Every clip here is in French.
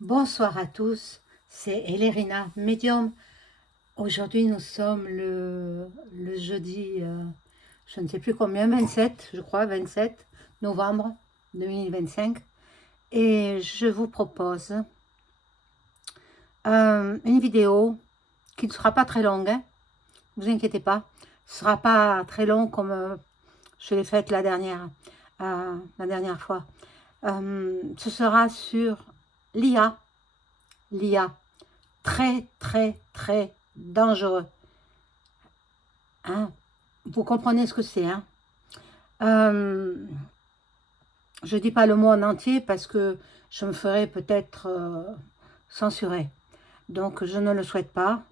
Bonsoir à tous, c'est Elérina, médium. Aujourd'hui, nous sommes le jeudi, je ne sais plus combien, 27, je crois, 27 novembre 2025. Et je vous propose une vidéo qui ne sera pas très longue, hein, ne vous inquiétez pas. Ce ne sera pas très long comme je l'ai faite la dernière fois. Ce sera sur l'IA, l'IA. Très, très, très dangereux. Hein? Vous comprenez ce que c'est. Hein? Je ne dis pas le mot en entier parce que je me ferai peut-être censurer. Donc, je ne le souhaite pas.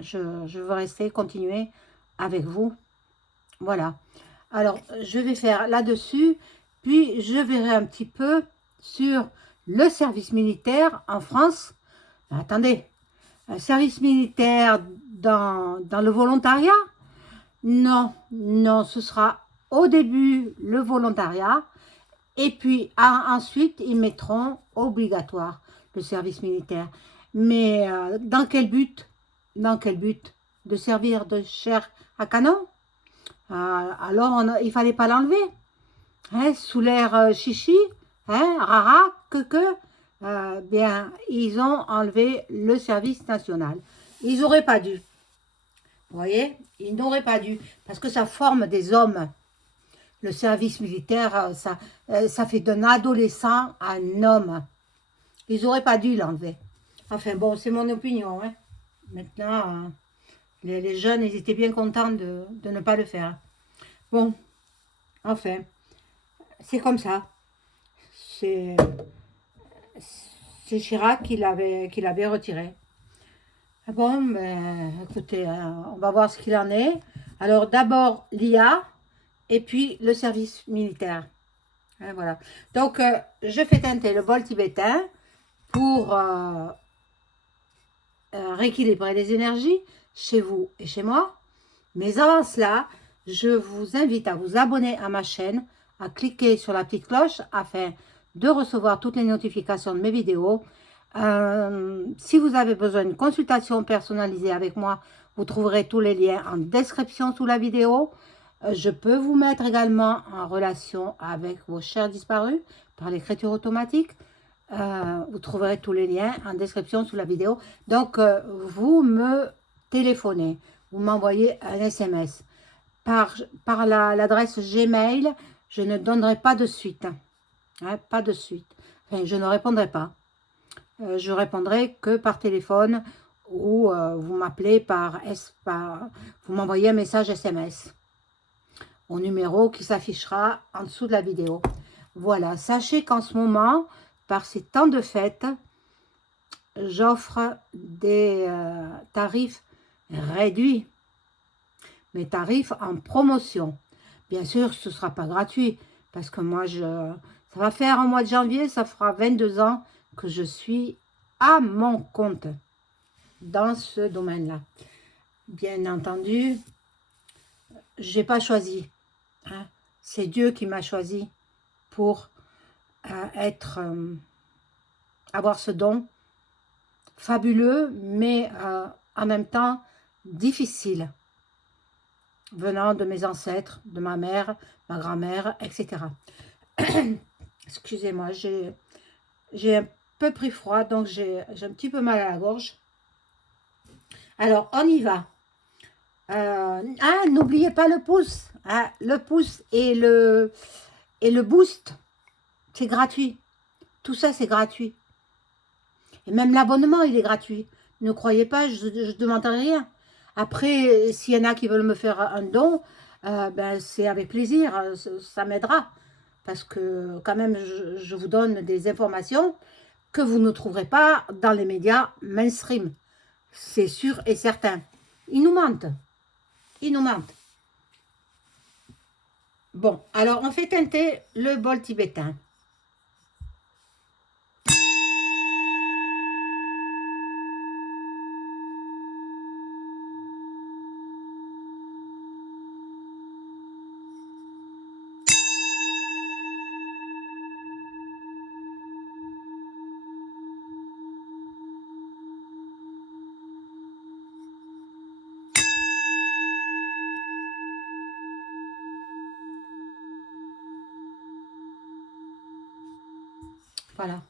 Je veux rester, continuer avec vous. Voilà. Alors, je vais faire là-dessus, puis je verrai un petit peu sur le service militaire en France. Mais attendez, un service militaire dans le volontariat? Non, non, ce sera au début le volontariat et puis ensuite ils mettront obligatoire le service militaire. Mais dans quel but? Dans quel but? De servir de chair à canon? Alors il fallait pas l'enlever. Hein, sous l'air chichi, hein, rara, bien, ils ont enlevé le service national. Ils n'auraient pas dû. Vous voyez, ils n'auraient pas dû, parce que ça forme des hommes. Le service militaire, ça fait d'un adolescent à un homme. Ils n'auraient pas dû l'enlever. Enfin bon, c'est mon opinion. Hein. Maintenant, les jeunes, ils étaient bien contents de ne pas le faire. Bon, enfin, c'est comme ça. C'est Chirac qui l'avait retiré. Bon, ben, écoutez, on va voir ce qu'il en est. Alors d'abord l'IA, et puis le service militaire. Hein, voilà. Donc, je fais teinter le bol tibétain pour rééquilibrer les énergies chez vous et chez moi. Mais avant cela, je vous invite à vous abonner à ma chaîne, à cliquer sur la petite cloche afin de recevoir toutes les notifications de mes vidéos. Si vous avez besoin d'une consultation personnalisée avec moi, vous trouverez tous les liens en description sous la vidéo. Je peux vous mettre également en relation avec vos chers disparus par l'écriture automatique. Vous trouverez tous les liens en description sous la vidéo. Donc, vous me téléphonez, vous m'envoyez un SMS. Par l'adresse Gmail, je ne donnerai pas de suite. Hein, pas de suite. Enfin, je ne répondrai pas. Je répondrai que par téléphone ou vous m'appelez vous m'envoyez un message SMS au numéro qui s'affichera en dessous de la vidéo. Voilà, sachez qu'en ce moment, par ces temps de fête, j'offre des tarifs réduits, mes tarifs en promotion. Bien sûr, ce ne sera pas gratuit, parce que moi, ça va faire en mois de janvier, ça fera 22 ans que je suis à mon compte dans ce domaine-là. Bien entendu, je n'ai pas choisi. Hein. C'est Dieu qui m'a choisi pour avoir ce don fabuleux, mais en même temps difficile, venant de mes ancêtres, de ma mère, ma grand-mère, etc. Excusez-moi, j'ai un peu pris froid, donc j'ai un petit peu mal à la gorge. Alors, on y va. N'oubliez pas le pouce. Hein, le pouce et le boost, c'est gratuit. Tout ça, c'est gratuit. Et même l'abonnement, il est gratuit. Ne croyez pas, je ne demanderai rien. Après, s'il y en a qui veulent me faire un don, ben, c'est avec plaisir, ça m'aidera. Parce que quand même, je vous donne des informations que vous ne trouverez pas dans les médias mainstream. C'est sûr et certain. Ils nous mentent. Ils nous mentent. Bon, alors on fait teinter le bol tibétain. Voilà.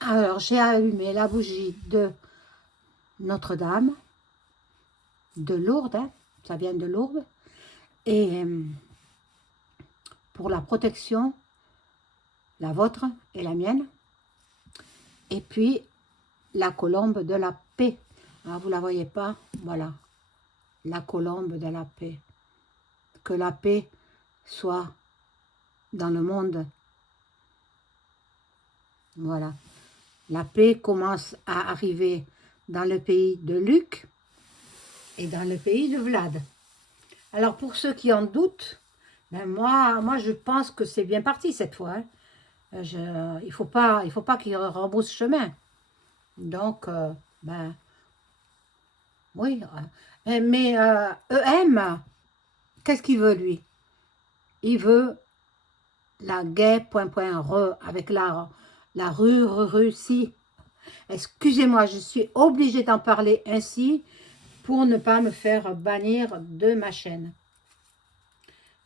Alors, j'ai allumé la bougie de Notre-Dame, de Lourdes, hein, ça vient de Lourdes, et pour la protection, la vôtre et la mienne, et puis la colombe de la paix. Ah, vous ne la voyez pas? Voilà, la colombe de la paix. Que la paix soit dans le monde. Voilà. La paix commence à arriver dans le pays de Luc et dans le pays de Vlad. Alors, pour ceux qui en doutent, ben moi je pense que c'est bien parti cette fois. Hein. Il faut pas qu'il rebrousse chemin. Donc, ben, oui. Mais EM, qu'est-ce qu'il veut, lui? Il veut la guet, avec la Russie. Excusez-moi, je suis obligée d'en parler ainsi pour ne pas me faire bannir de ma chaîne.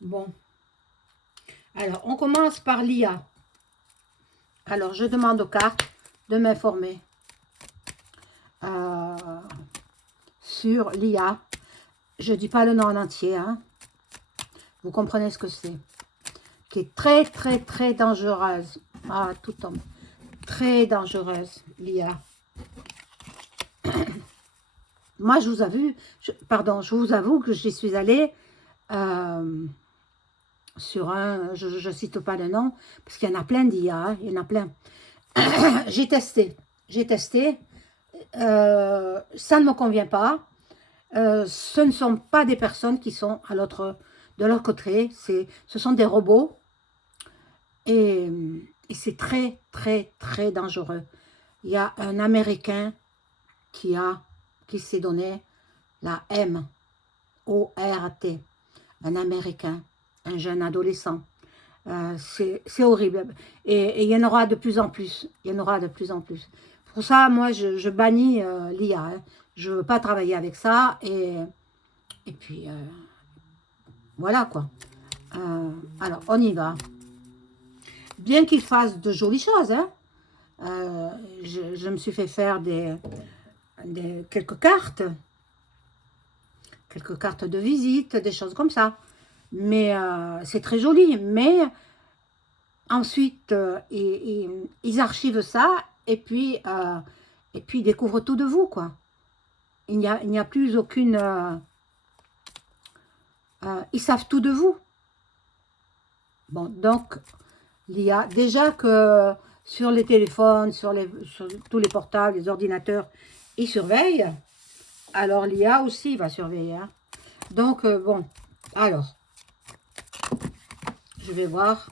Bon. Alors, on commence par l'IA. Alors, je demande aux cartes de m'informer sur l'IA. Je ne dis pas le nom en entier. Hein. Vous comprenez ce que c'est. Qui est très, très, très dangereuse. Ah, tout tombe. Très dangereuse, l'IA. Moi, je vous avoue que j'y suis allée sur un, je ne cite pas le nom, parce qu'il y en a plein d'IA, hein, il y en a plein. J'ai testé, ça ne me convient pas. Ce ne sont pas des personnes qui sont de l'autre côté, ce sont des robots, et c'est très, très, très dangereux. Il y a un Américain qui s'est donné la M-O-R-T, un Américain, un jeune adolescent. C'est horrible. Et il y en aura de plus en plus. Il y en aura de plus en plus. Pour ça, moi, je bannis l'IA. Hein. Je ne veux pas travailler avec ça. Et puis, voilà quoi. Alors, on y va. Bien qu'il fasse de jolies choses, hein, je me suis fait faire quelques cartes de visite, des choses comme ça. Mais c'est très joli. Mais ensuite, ils archivent ça et puis ils découvrent tout de vous, quoi. Il n'y a plus aucune... ils savent tout de vous. Bon, donc, l'IA, déjà que sur les téléphones, sur tous les portables, les ordinateurs, ils surveillent, alors l'IA aussi va surveiller. Hein. Donc, bon, alors, je vais voir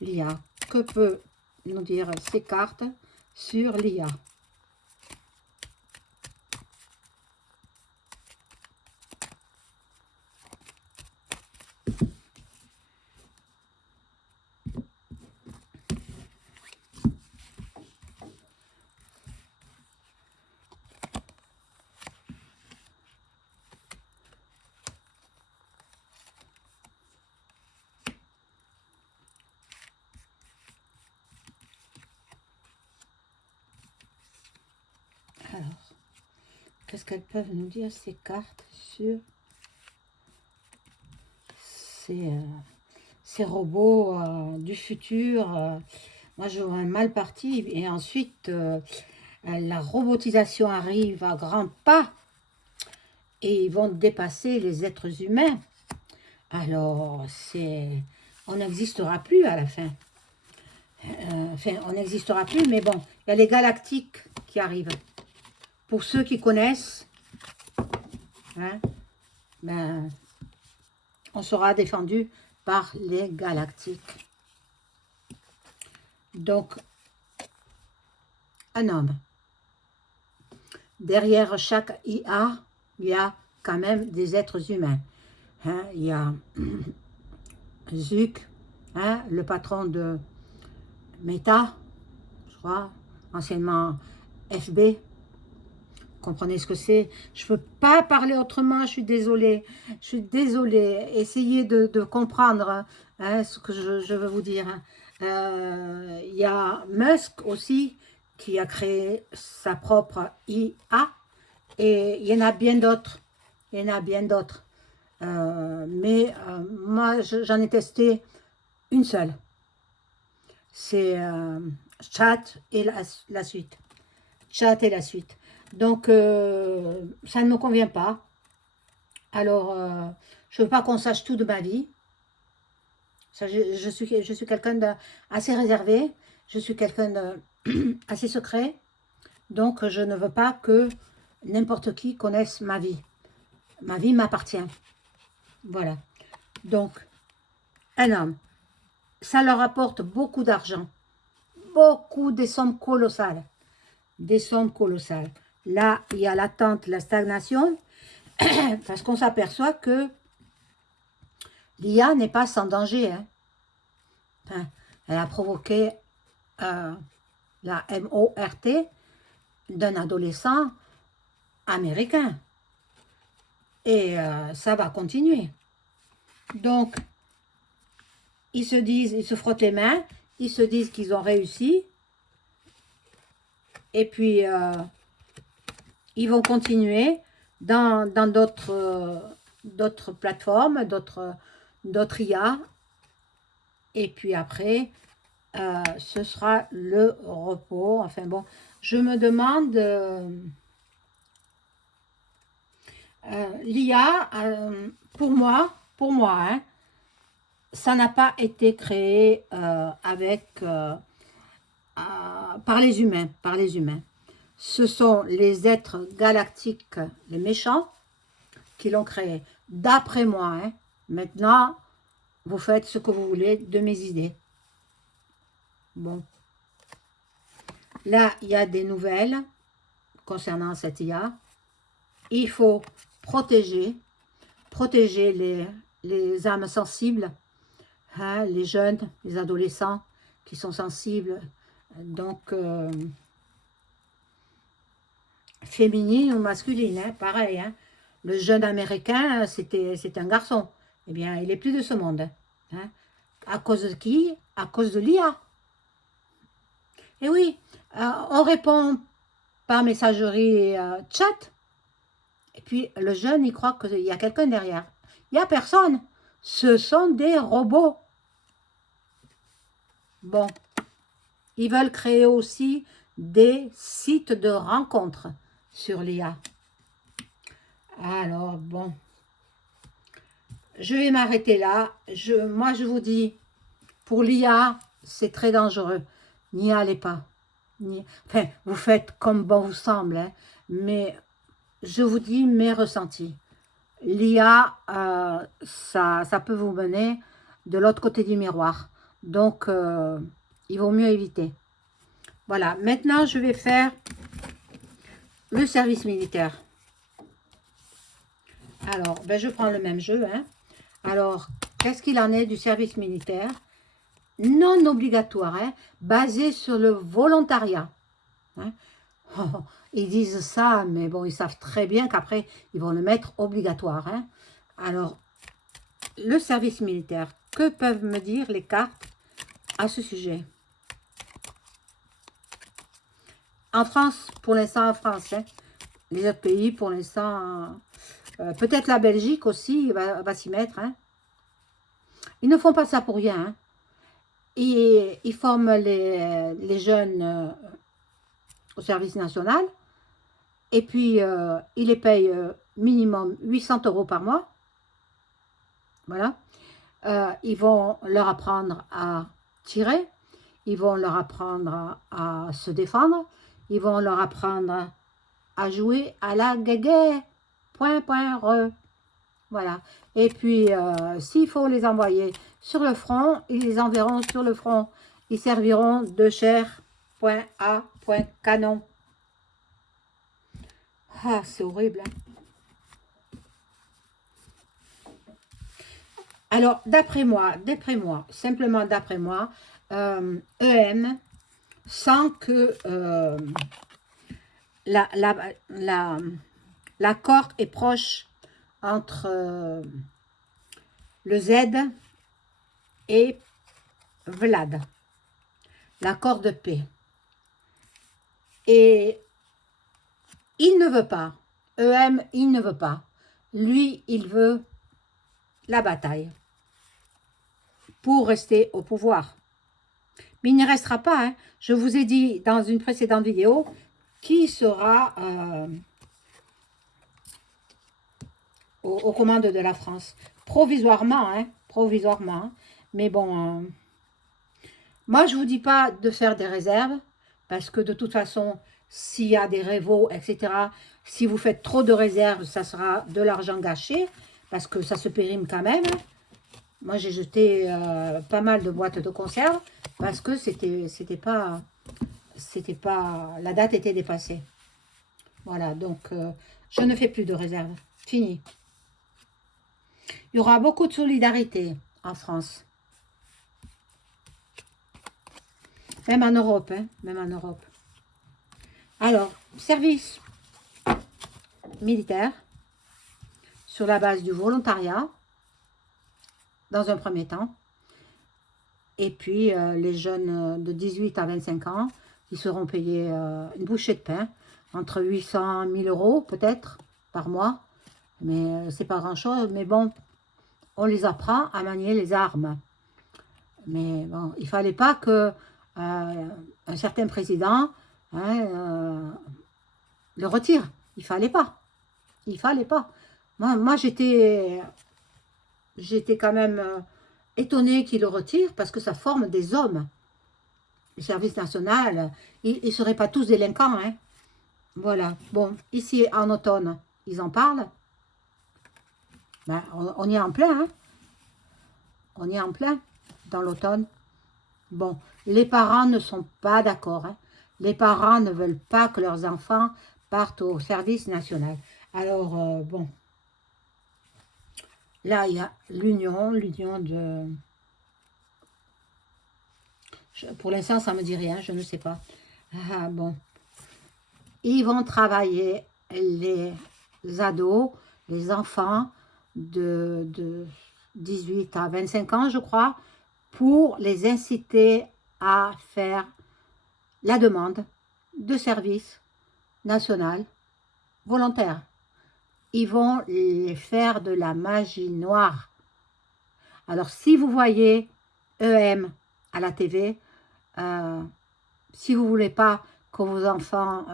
l'IA. Que peut nous dire ces cartes sur l'IA? Alors, qu'est-ce qu'elles peuvent nous dire ces cartes sur ces robots du futur? Moi, je vois un mal parti. Et ensuite, la robotisation arrive à grands pas et ils vont dépasser les êtres humains. Alors, on n'existera plus à la fin. Enfin, on n'existera plus, mais bon, il y a les galactiques qui arrivent. Pour ceux qui connaissent, hein, ben, on sera défendu par les galactiques. Donc, un homme. Derrière chaque IA, il y a quand même des êtres humains. Hein, il y a Zuck, hein, le patron de Meta, je crois, anciennement FB. Comprenez ce que c'est? Je ne peux pas parler autrement, je suis désolée. Je suis désolée. Essayez de comprendre hein, ce que je veux vous dire. Il y a Musk aussi qui a créé sa propre IA et il y en a bien d'autres. Il y en a bien d'autres. Moi, j'en ai testé une seule. C'est Chat et la suite. Chat et la suite. Donc, ça ne me convient pas. Alors, je ne veux pas qu'on sache tout de ma vie. Ça, je suis quelqu'un d'assez réservé. Je suis quelqu'un d'assez secret. Donc, je ne veux pas que n'importe qui connaisse ma vie. Ma vie m'appartient. Voilà. Donc, un homme, ça leur apporte beaucoup d'argent. Beaucoup, des sommes colossales. Des sommes colossales. Là, il y a l'attente, la stagnation, parce qu'on s'aperçoit que l'IA n'est pas sans danger. Hein. Enfin, elle a provoqué la mort d'un adolescent américain. Et ça va continuer. Donc, ils se disent, ils se frottent les mains, ils se disent qu'ils ont réussi. Et puis, ils vont continuer dans d'autres plateformes, d'autres IA. Et puis après, ce sera le repos. Enfin bon, je me demande, l'IA, pour moi, hein, ça n'a pas été créé par les humains, Ce sont les êtres galactiques, les méchants, qui l'ont créé. D'après moi, hein. Maintenant, vous faites ce que vous voulez de mes idées. Bon. Là, il y a des nouvelles concernant cette IA. Il faut protéger les âmes sensibles, hein, les jeunes, les adolescents qui sont sensibles. Donc, féminine ou masculine, hein, pareil. Hein. Le jeune américain, c'était un garçon. Eh bien, il n'est plus de ce monde. Hein. À cause de qui? À cause de l'IA. Et oui, on répond par messagerie chat. Et puis, le jeune, il croit qu'il y a quelqu'un derrière. Il n'y a personne. Ce sont des robots. Bon. Ils veulent créer aussi des sites de rencontres sur l'IA. Alors, bon. Je vais m'arrêter là. Moi, je vous dis, pour l'IA, c'est très dangereux. N'y allez pas. Enfin, vous faites comme bon vous semble. Hein, mais je vous dis mes ressentis. L'IA, ça peut vous mener de l'autre côté du miroir. Donc, il vaut mieux éviter. Voilà, maintenant je vais faire le service militaire. Alors, ben, je prends le même jeu. Hein. Alors, qu'est-ce qu'il en est du service militaire? Non obligatoire, hein, basé sur le volontariat. Hein. Oh, ils disent ça, mais bon, ils savent très bien qu'après, ils vont le mettre obligatoire. Hein. Alors, le service militaire, que peuvent me dire les cartes à ce sujet? En France, pour l'instant en France, hein. Les autres pays, pour l'instant, peut-être la Belgique aussi va s'y mettre. Hein. Ils ne font pas ça pour rien. Hein. Ils forment les jeunes au service national et puis ils les payent minimum 800 € par mois. Voilà. Ils vont leur apprendre à tirer, ils vont leur apprendre à se défendre, ils vont leur apprendre à jouer à la guégué, .re. Voilà. Et puis, s'il faut les envoyer sur le front, ils les enverront sur le front. Ils serviront de chair, .a, .canon. Ah, c'est horrible. Hein. Alors, d'après moi, simplement d'après moi, EM, sans que la, la, la, l'accord est proche entre le Z et Vlad, l'accord de paix. Et il ne veut pas, EM, il ne veut pas. Lui, il veut la bataille pour rester au pouvoir. Mais il n'y restera pas. Hein. Je vous ai dit dans une précédente vidéo qui sera aux commandes de la France. Provisoirement, hein, provisoirement. Mais bon, moi, je ne vous dis pas de faire des réserves, parce que de toute façon, s'il y a des révaux, etc., si vous faites trop de réserves, ça sera de l'argent gâché, parce que ça se périme quand même. Moi, j'ai jeté pas mal de boîtes de conserve, parce que c'était pas, la date était dépassée. Voilà, donc je ne fais plus de réserves. Fini. Il y aura beaucoup de solidarité en France. Même en Europe, hein, même en Europe. Alors, service militaire sur la base du volontariat, dans un premier temps. Et puis, les jeunes de 18 à 25 ans, ils seront payés une bouchée de pain, entre 800 et 1000 euros peut-être par mois. Mais c'est pas grand-chose. Mais bon, on les apprend à manier les armes. Mais bon, il ne fallait pas que un certain président le retire. Il ne fallait pas. Il ne fallait pas. Moi j'étais quand même étonnée qu'il le retire parce que ça forme des hommes. Le service national, ils ne seraient pas tous délinquants. Hein. Voilà. Bon, ici en automne, ils en parlent. Ben, on y est en plein. Hein. On y est en plein dans l'automne. Bon, les parents ne sont pas d'accord. Hein. Les parents ne veulent pas que leurs enfants partent au service national. Alors, bon. Là, il y a l'union de... Pour l'instant, ça ne me dit rien, je ne sais pas. Ah, bon. Ils vont travailler les ados, les enfants de 18 à 25 ans, je crois, pour les inciter à faire la demande de service national volontaire. Ils vont les faire de la magie noire. Alors, si vous voyez EM à la TV, si vous ne voulez pas que vos enfants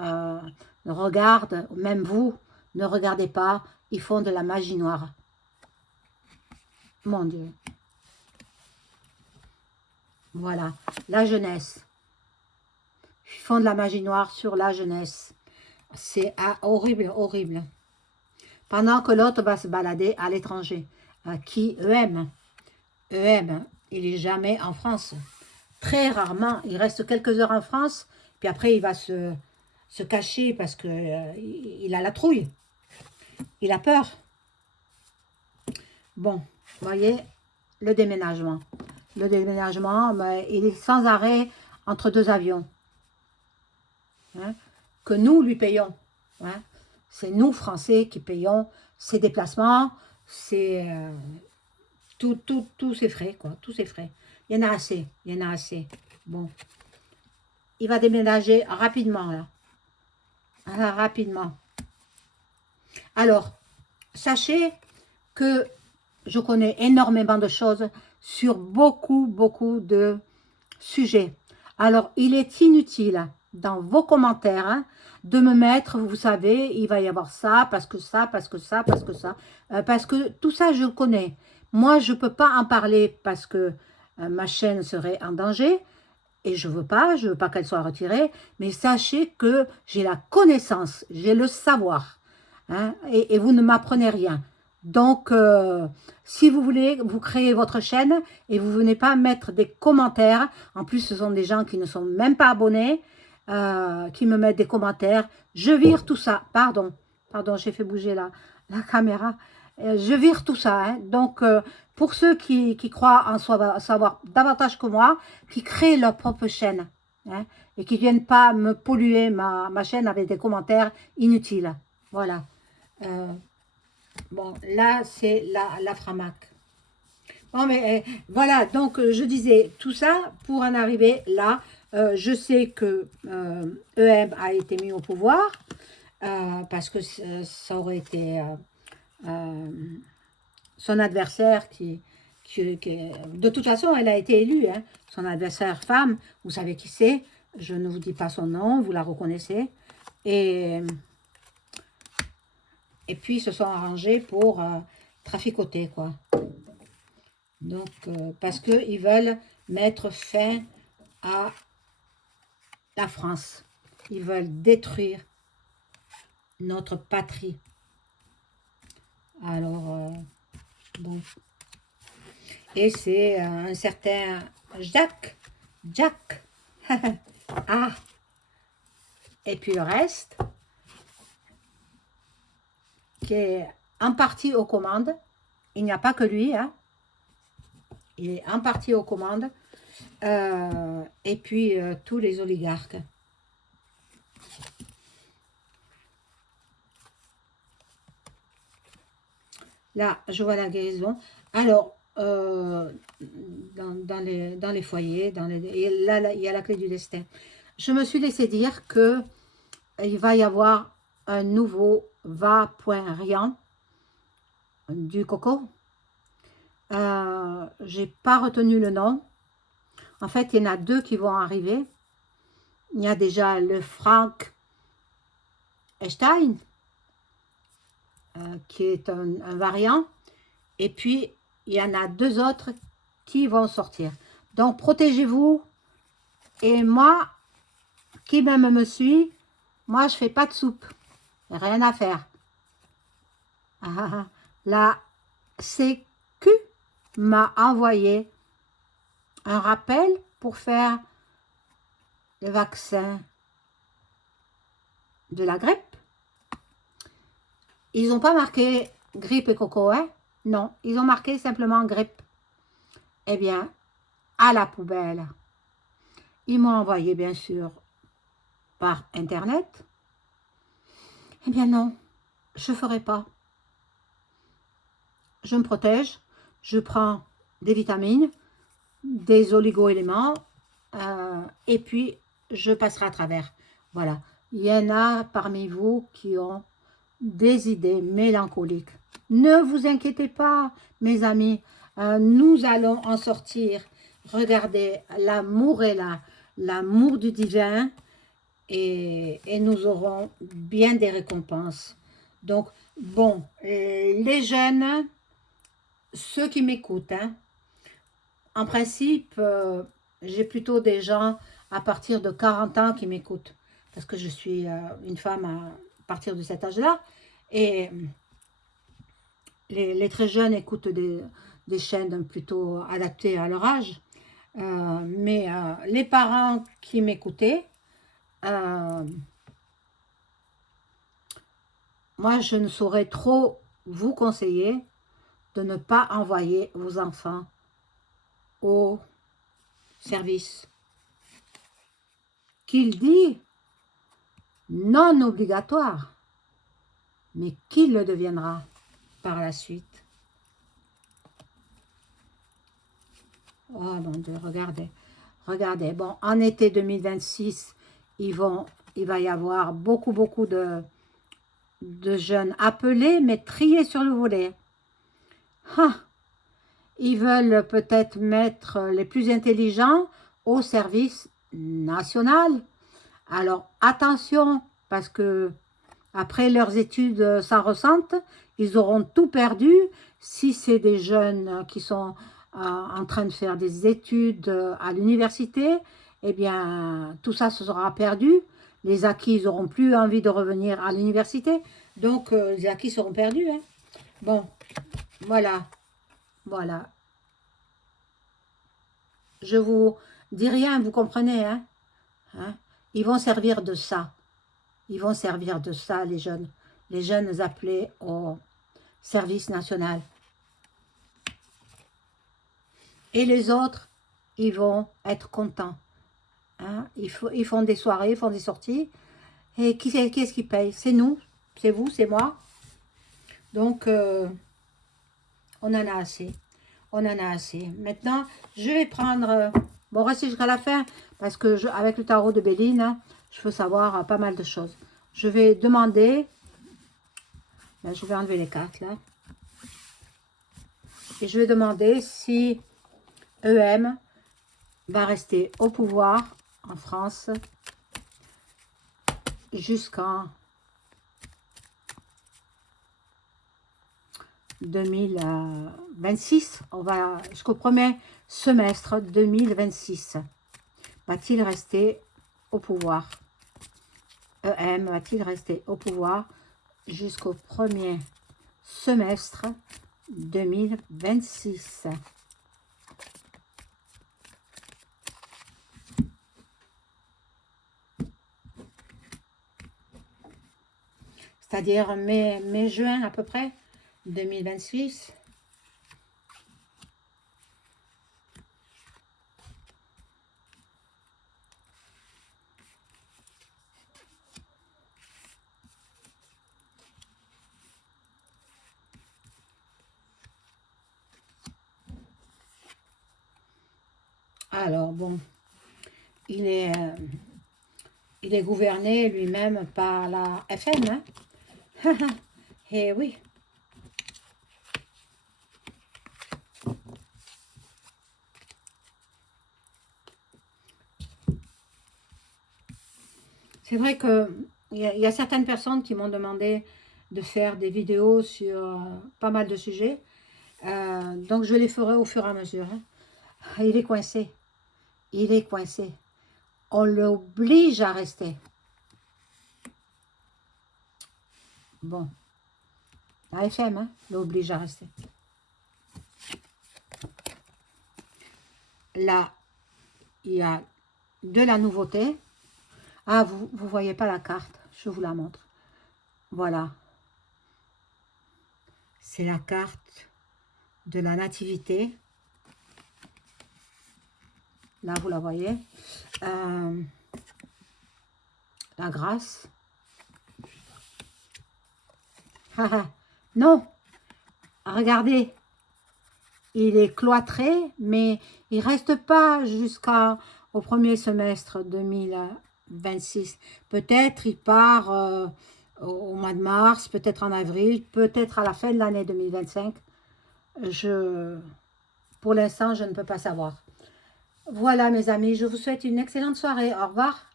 regardent, même vous, ne regardez pas, ils font de la magie noire. Mon Dieu. Voilà, la jeunesse. Ils font de la magie noire sur la jeunesse. C'est horrible, horrible. Pendant que l'autre va se balader à l'étranger. Qui EM. EM, il n'est jamais en France. Très rarement. Il reste quelques heures en France. Puis après, il va se cacher parce qu'il a la trouille. Il a peur. Bon, vous voyez, le déménagement. Le déménagement, ben, il est sans arrêt entre deux avions. Hein, que nous lui payons. Hein. C'est nous, Français, qui payons ses déplacements, tous ses frais, quoi. Tous ses frais. Il y en a assez. Il y en a assez. Bon. Il va déménager rapidement, là. Ah, rapidement. Alors, sachez que je connais énormément de choses sur beaucoup de sujets. Alors, il est inutile dans vos commentaires hein, de me mettre, vous savez, il va y avoir ça, parce que ça, parce que ça, parce que ça. Parce que tout ça, je le connais. Moi, je ne peux pas en parler parce que ma chaîne serait en danger. Et je veux pas qu'elle soit retirée. Mais sachez que j'ai la connaissance, j'ai le savoir. Hein, et vous ne m'apprenez rien. Donc, si vous voulez, vous créez votre chaîne et vous ne venez pas mettre des commentaires. En plus, ce sont des gens qui ne sont même pas abonnés, qui me mettent des commentaires. Je vire tout ça. Pardon, j'ai fait bouger la caméra. Je vire tout ça. Hein. Donc, pour ceux qui croient en savoir davantage que moi, qui créent leur propre chaîne. hein, et qui ne viennent pas me polluer ma chaîne avec des commentaires inutiles. Voilà. Bon, là, c'est la Framac. Bon, mais voilà, donc je disais tout ça pour en arriver là. Je sais que EM a été mis au pouvoir parce que ça aurait été son adversaire de toute façon, elle a été élue. Hein, son adversaire femme, vous savez qui c'est. Je ne vous dis pas son nom, vous la reconnaissez. Et puis, ils se sont arrangés pour traficoter, quoi. Donc, parce qu'ils veulent mettre fin à la France. Ils veulent détruire notre patrie. Alors, bon. Et c'est un certain Jack. Ah. Et puis le reste, qui est en partie aux commandes. Il n'y a pas que lui, hein. Il est en partie aux commandes. Et puis tous les oligarques. Là, je vois la guérison. Alors, dans les foyers, et là, il y a la clé du destin. Je me suis laissé dire que il va y avoir un nouveau va.rien du coco. J'ai pas retenu le nom. En fait, il y en a deux qui vont arriver. Il y a déjà le Frank Einstein, qui est un variant. Et puis, il y en a deux autres qui vont sortir. Donc, protégez-vous. Et moi, qui même me suit, moi, je fais pas de soupe. Rien à faire. La Sécu m'a envoyé un rappel pour faire le vaccin de la grippe. Ils n'ont pas marqué grippe et coco, hein? Non, ils ont marqué simplement grippe. Eh bien, à la poubelle. Ils m'ont envoyé, bien sûr, par Internet. Eh bien non, je ne ferai pas. Je me protège, je prends des vitamines, des oligo-éléments, et puis je passerai à travers. Voilà. Il y en a parmi vous qui ont des idées mélancoliques. Ne vous inquiétez pas, mes amis, nous allons en sortir. Regardez, l'amour est là, l'amour du divin, et nous aurons bien des récompenses. Donc, bon, les jeunes, ceux qui m'écoutent, hein, en principe, j'ai plutôt des gens à partir de 40 ans qui m'écoutent, parce que je suis une femme à partir de cet âge-là, et les très jeunes écoutent des chaînes plutôt adaptées à leur âge, mais les parents qui m'écoutaient, moi je ne saurais trop vous conseiller de ne pas envoyer vos enfants au service. Qu'il dit non obligatoire, mais qu'il le deviendra par la suite. Oh mon Dieu, regardez, regardez. Bon, en été 2026, il va y avoir beaucoup de jeunes appelés, mais triés sur le volet. Ah, ils veulent peut-être mettre les plus intelligents au service national. Alors attention, parce que après leurs études s'en ressentent, ils auront tout perdu. Si c'est des jeunes qui sont en train de faire des études à l'université, eh bien tout ça se sera perdu. Les acquis n'auront plus envie de revenir à l'université, donc les acquis seront perdus. Hein. Bon, voilà, voilà. Je vous dis rien, vous comprenez, hein? Ils vont servir de ça. Ils vont servir de ça, les jeunes appelés au service national. Et les autres, ils vont être contents. Hein. Ils font des soirées, ils font des sorties. Et qui est-ce qui paye? C'est nous, c'est vous, c'est moi. Donc, on en a assez. On en a assez. Maintenant, je vais prendre... bon, restez jusqu'à la fin, parce que avec le tarot de Béline, hein, je veux savoir pas mal de choses. Je vais demander... Là, je vais enlever les cartes, là. Et je vais demander si EM va rester au pouvoir en France jusqu'en 2026. On va jusqu'au premier semestre 2026. Va-t-il rester au pouvoir? EM va-t-il rester au pouvoir jusqu'au premier semestre 2026? C'est-à-dire mai-juin à peu près 2026. Alors bon, il est gouverné lui-même par la FN, hein? Et oui. C'est vrai que il y a certaines personnes qui m'ont demandé de faire des vidéos sur pas mal de sujets. Donc je les ferai au fur et à mesure. Hein. Il est coincé. Il est coincé. On l'oblige à rester. Bon. La FM, hein, l'oblige à rester. Là, il y a de la nouveauté. Ah, vous ne voyez pas la carte. Je vous la montre. Voilà. C'est la carte de la nativité. Là, vous la voyez. La grâce. Non. Regardez. Il est cloîtré, mais il ne reste pas jusqu'au premier semestre 2026. Peut-être il part au mois de mars, peut-être en avril, peut-être à la fin de l'année 2025. Pour l'instant, je ne peux pas savoir. Voilà mes amis, je vous souhaite une excellente soirée. Au revoir.